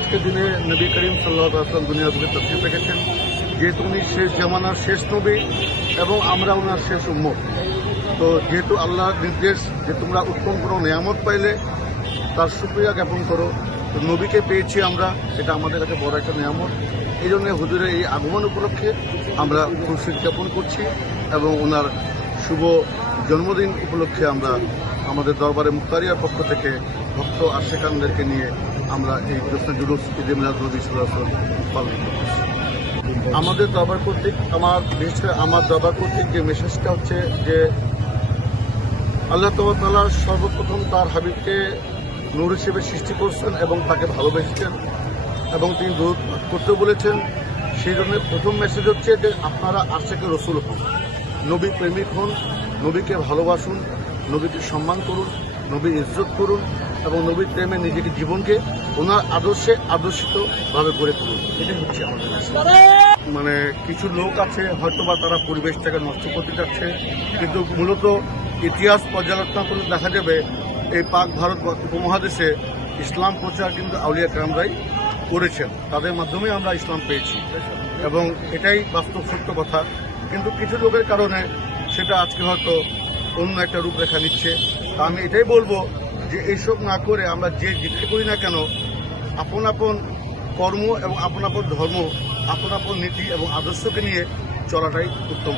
আজকের দিনে নবী করিম সাল্লাল্লাহু আলাইহি ওয়াসাল্লাম দুনিয়ার বুকে তশরিফ রেখেছেন, যেহেতু উনি শেষ জামানার শেষ নবী এবং আমরা ওনার শেষ উম্মত। তো যেহেতু আল্লাহর নির্দেশ যে তোমরা উত্তম কোনো নিয়ামত পাইলে তার শুকরিয়া জ্ঞাপন করো, তো নবীকে পেয়েছি আমরা, এটা আমাদের কাছে বড় একটা নিয়ামত। এই জন্য হুজুরের এই আগমন উপলক্ষে আমরা খুশি জ্ঞাপন করছি এবং ওনার শুভ জন্মদিন উপলক্ষে আমরা আমাদের দরবারে মুক্তারিয়ার পক্ষ থেকে ভক্ত আশেকানদেরকে নিয়ে আমরা এই জশ্নে জুলুস ঈদে মিলাদ নবী সাল্লাল্লাহু আলাইহি ওয়াসাল্লাম পালন করতেছি। আমাদের দরবার কর্তৃক আমার দরবার কর্তৃক যে মেসেজটা হচ্ছে যে আল্লাহ তাআলা সর্বপ্রথম তার হাবিবকে নূর হিসেবে সৃষ্টি করছেন এবং তাকে ভালোবেসেছেন এবং তিনি দূর করতে বলেছেন। সেই জন্য প্রথম মেসেজ হচ্ছে যে আপনারা আশেকে রসুল হন, নবী প্রেমিক হন, নবীকে ভালোবাসুন, নবীকে সম্মান করুন, নবীর ইজ্জত করুন এবং নবীর প্রেমে নিজেকে জীবনকে ওনার আদর্শে আদর্শিতভাবে গড়ে তুলুন। এটাই হচ্ছে আমাদের মেসেজ। মানে কিছু লোক আছে হয়তোবা তারা পরিবেশটাকে নষ্ট করতে চাচ্ছে, কিন্তু মূলত ইতিহাস পর্যালোচনা করলে দেখা যাবে এই পাক ভারত উপমহাদেশে ইসলাম প্রচার কিন্তু আউলিয়া কেরামরাই করেছেন, তাদের মাধ্যমে আমরা ইসলাম পেয়েছি এবং এটাই বাস্তব সত্য কথা। কিন্তু কিছু লোকের কারণে সেটা আজকে হয়তো অন্য একটা রূপরেখা নিচ্ছে। তা আমি এটাই বলবো যে এইসব না করে আমরা যে যেটা করি না কেন আপন আপন কর্ম এবং আপন আপন ধর্ম, আপন আপন নীতি এবং আদর্শকে নিয়ে চলাটাই উত্তম।